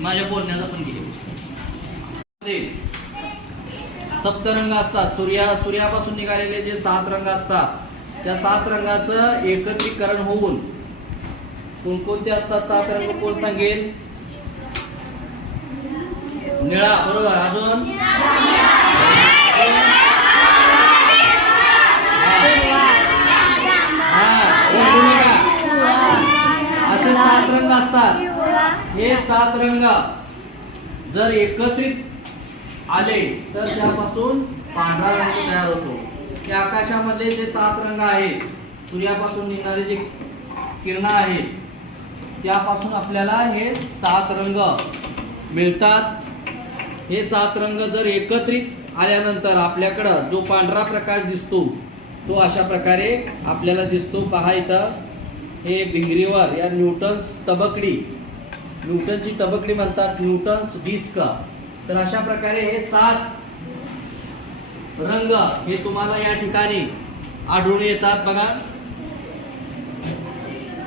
माझ्या बोलण्याचा पण घे सप्तरंग असतात. सूर्या सूर्यापासून निघालेले जे सात रंग असतात त्या सात रंगाचं एकत्रीकरण होऊन कोणकोणते असतात सात रंग? कोण सांगेल? निळा बरोबर. अजून? हा, असे सात रंग असतात. हे सात रंग जर एकत्रित आले तर त्यापासून पांढरा रंग तयार होतो. हे आकाशामधले जे सात रंग आहेत सूर्यापासून निघणारे जे किरण आहेत त्यापासून आपल्याला हे सात रंग मिळतात. हे सात रंग जर एकत्रित आल्यानंतर आपल्याकडं जो पांढरा प्रकाश दिसतो तो अशा प्रकारे आपल्याला दिसतो. पहा इथं हे भिंगरीवर या न्यूटन्स तबकडी न्यूटनची तबकडी म्हणतात न्यूटन्स डिस्क. तर अशा प्रकारे हे सात रंग हे तुम्हाला या ठिकाणी आढळून येतात बघा.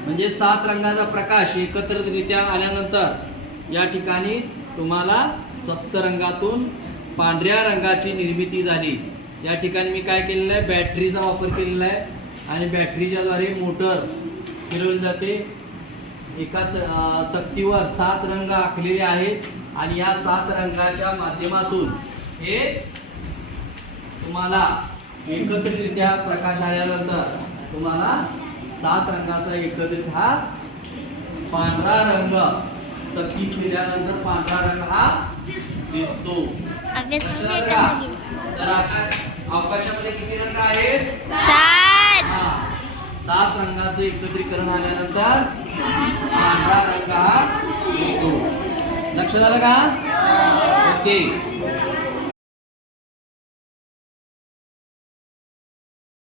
म्हणजे सात रंगाचा प्रकाश एकत्रितरित्या आल्यानंतर या ठिकाणी तुम्हाला सप्तरंगातून पांढऱ्या रंगाची निर्मिती झाली. या ठिकाणी मी काय केलेलं आहे? बॅटरीचा वापर केलेला आहे. आणि बॅटरीच्याद्वारे मोटर फिरवली जाते. एका चकतीवर सात रंग आखलेले आहेत आणि या सात रंगाच्या माध्यमातून हे तुम्हाला एकत्रितरित्या प्रकाश आल्यानंतर तुम्हाला सात रंगाचा एकत्रित हा पांढरा रंग चक्की फिरल्यानंतर पांढरा रंग हा दिसतो? तर अवकाशामध्ये किती रंग आहेत सात. सात रंगाचं एकत्रीकरण आल्यानंतर पांढरा रंग हा दिसतो. लक्षात का? ओके.